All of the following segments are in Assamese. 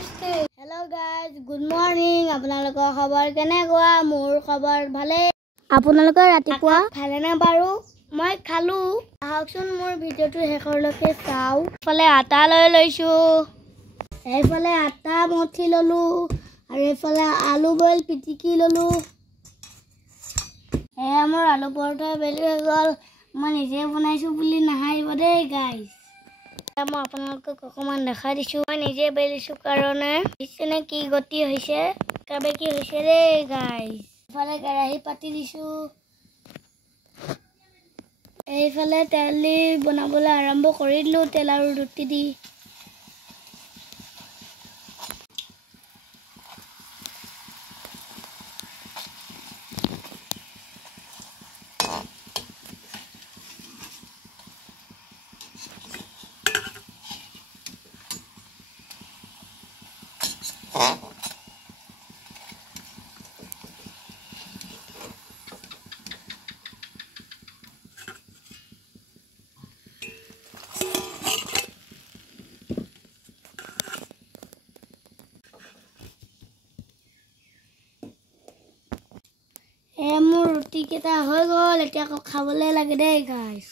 Hello guys, good morning. আপোনালোকৰ খবৰ কেনেকুৱা? মোৰ খবৰ ভালে। আপোনালোকৰ ৰাতিপুৱা খালে না বাৰু? মই খালো। আহকচোন মোৰ ভিডিওটো শেষৰলৈকে চাও। ফালে আটা লৈ লৈছো। এইফালে আটা মঠি ললো আৰু এইফালে আলু বইল পিটিকি ললো। মোৰ আলু পৰঠা বেলি হৈ গল। মই নিজে বনাইছো বুলি নাহাৰিব দেই গাইস। মই আপোনালোকক অকমান দেখাই দিছো। মই নিজে বেলিছো কাৰণে ইছনে কি গতি হৈছে কাবে কি হৈছে ৰে গাইস। ফালে কেৰাহী পাতি দিছো। এইফালে তেল দি বনাবলৈ আৰম্ভ কৰি দিলো তেল আৰু ৰুটি দি। মোৰ ৰুটি কেটা হৈ গল। এতিয়া আকৌ খাবলৈ লাগে দেই গাইস।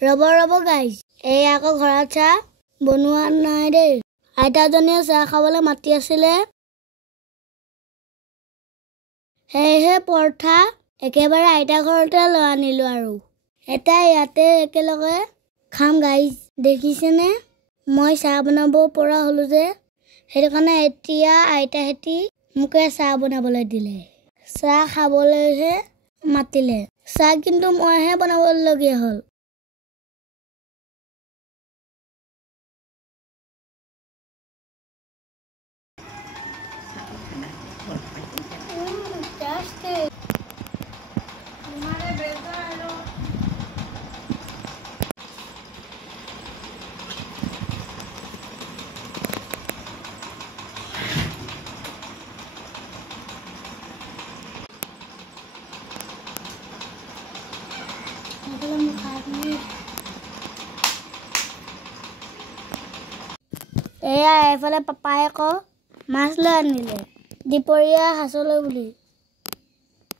ৰব গাইস, এই আকৌ ঘৰত চাহ বনোৱা নাই দেই। আইতাজনীয়ে চাহ খাবলৈ মাতি আছিলে। সেয়েহে পৰঠা একেবাৰে আইতা ঘৰতে লৈ আনিলো আৰু এটা ইয়াতে একেলগে খাম গাইস। দেখিছেনে মই চাহ বনাব পৰা হলো যে, সেইটো কাৰণে এতিয়া আইতাহেঁতি মোকে চাহ বনাবলৈ দিলে। চাহ খাবলৈহে মাতিলে। চাহ কিন্তু মইহে বনাবলগীয়া হ'ল। এয়া এইফালে পাপাই আকৌ মাছ লৈ আনিলে দুপৰীয়া সাঁচলৈ বুলি।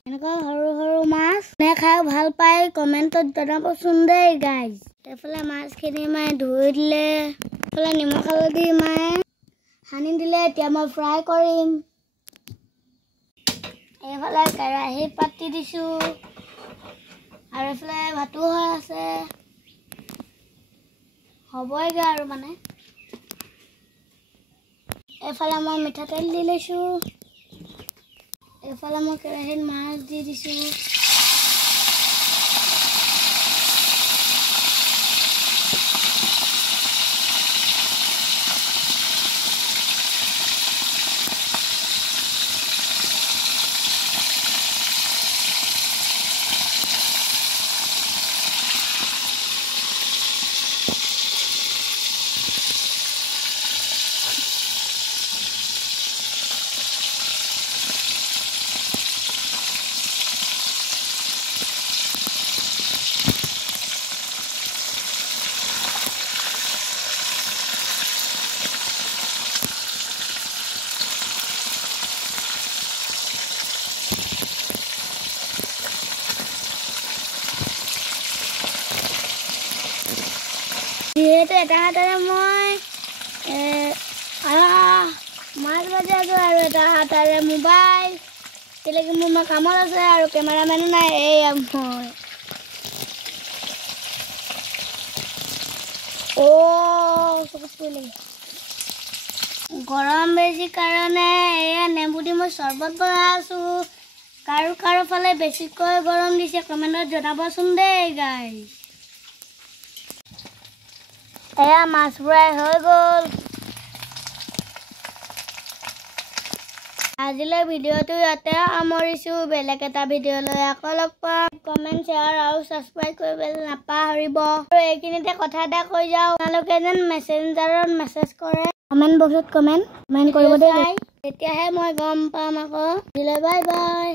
এনেকুৱা সৰু সৰু মাছ নে খাই ভাল পাই কমেণ্টত জনাবচোন দেই গাইজ। এইফালে মাছখিনি মায়ে ধুই দিলে। এইফালে নিমখ হালধি মায়ে সানি দিলে। এতিয়া মই ফ্ৰাই কৰিম। এইফালে কেৰাহী পাতি দিছো আৰু এইফালে ভাতো হৈ আছে। হ'বইগে আৰু মানে। এইফালে মই মিঠাতেল দি লৈছো। এইফালে মই কেৰাহীত মাছ দি দিছো। যিহেতু এটা হাতেৰে মই মাছ ভাজি আছো আৰু এটা হাতেৰে মোবাইল। তেনেকৈ মোৰ কামত আছে আৰু কেমেৰামেনো নাই। এয়া মই গৰম বেছি কাৰণে এয়া নেমু দি মই চৰবত বনাই আছো। কাৰো ফালে বেছিকৈ গৰম দিছে কমেণ্টত জনাবচোন দেই গাইজ। এয়া মাছ ফ্ৰাই হৈ গল। আজিলৈ ভিডিওটো ইয়াতে সামৰিছো। বেলেগ এটা ভিডিঅ'লৈ আকৌ লগ পাম। কমেণ্ট শ্বেয়াৰ আৰু ছাবস্ক্ৰাইব কৰিবলৈ নাপাহৰিব। আৰু এইখিনিতে কথা এটা কৈ যাওঁ, আপোনালোকে যেন মেছেঞ্জাৰত মেছেজ কৰে কমেণ্ট বক্সত কমেণ্ট কৰিব দেই। তেতিয়াহে মই গম পাম আকৌ। Bye bye.